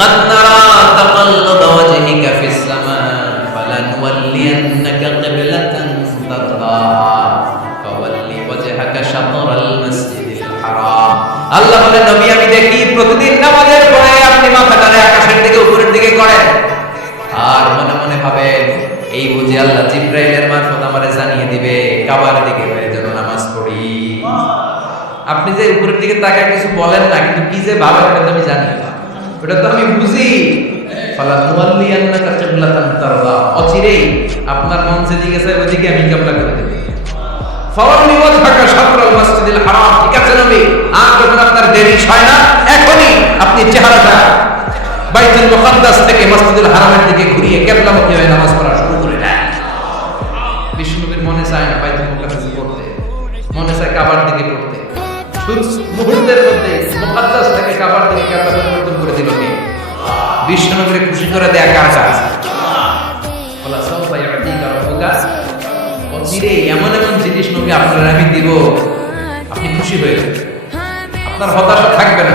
قد نرى تقلب وجهك في السماء فلنولينك قبلة ترضاها فول وجهك شطر المسجد الحرام আল্লাহ বলেন নবী আমি দেখি প্রতিদিন নামাজের পরে আপনি মাথাটা আকাশের দিকে উপরের দিকে করেন আর মনে মনে ভাবেন এই বুঝি আল্লাহ জিবরাইলের মারফত আমারে জানিয়ে দিবে কাবার দিকে হয়ে যেন নামাজ পড়ি। আপনি যে উপরের দিকে তাকায় কিছু বলেন না, কিন্তু কি যে ভাবেন ওটা তো আমি জানি, ওটা তো আমি বুঝি। ফালানুওয়াল্লিয়ান্নাকা কিবলাতান তারদা, অচিরেই আপনার মন যেদিকে চায় ওইদিকে আমি কিবলা করে দেব। ফাওয়াল্লি ওয়াজহাকা শাতরাল মাসজিদিল হারাম, ঠিক আছে নবী, আর যখন আপনার দেরি হয় না এখনই আপনি চেহারাটা বাইতুল মুকাদ্দাস থেকে মসজিদুল হারামের দিকে ঘুরিয়ে কিবলামুখী হয়ে নামাজ পড়া শুরু করে দেন। বিষ্ণুনবীর মনে চায় না বাইতুল মুকাদ্দাসে পড়তে, মনে চায় কাবার দিকে পড়তে। মুহূর্তের মধ্যে মুকাদ্দাস থেকে কাবার দিকে কিবলা পরিবর্তন করে দিল কে? বিষ্ণুনবীকে খুশি করে দেয়া কার কাজ? বলা সাউফা ইয়াতিকা রাব্বুকা, অচিরে এমন এমন জিনিস নবী আপনার আমি দিব, আপনি খুশি হয়ে যাবেন, আপনার হতাশা থাকবে না।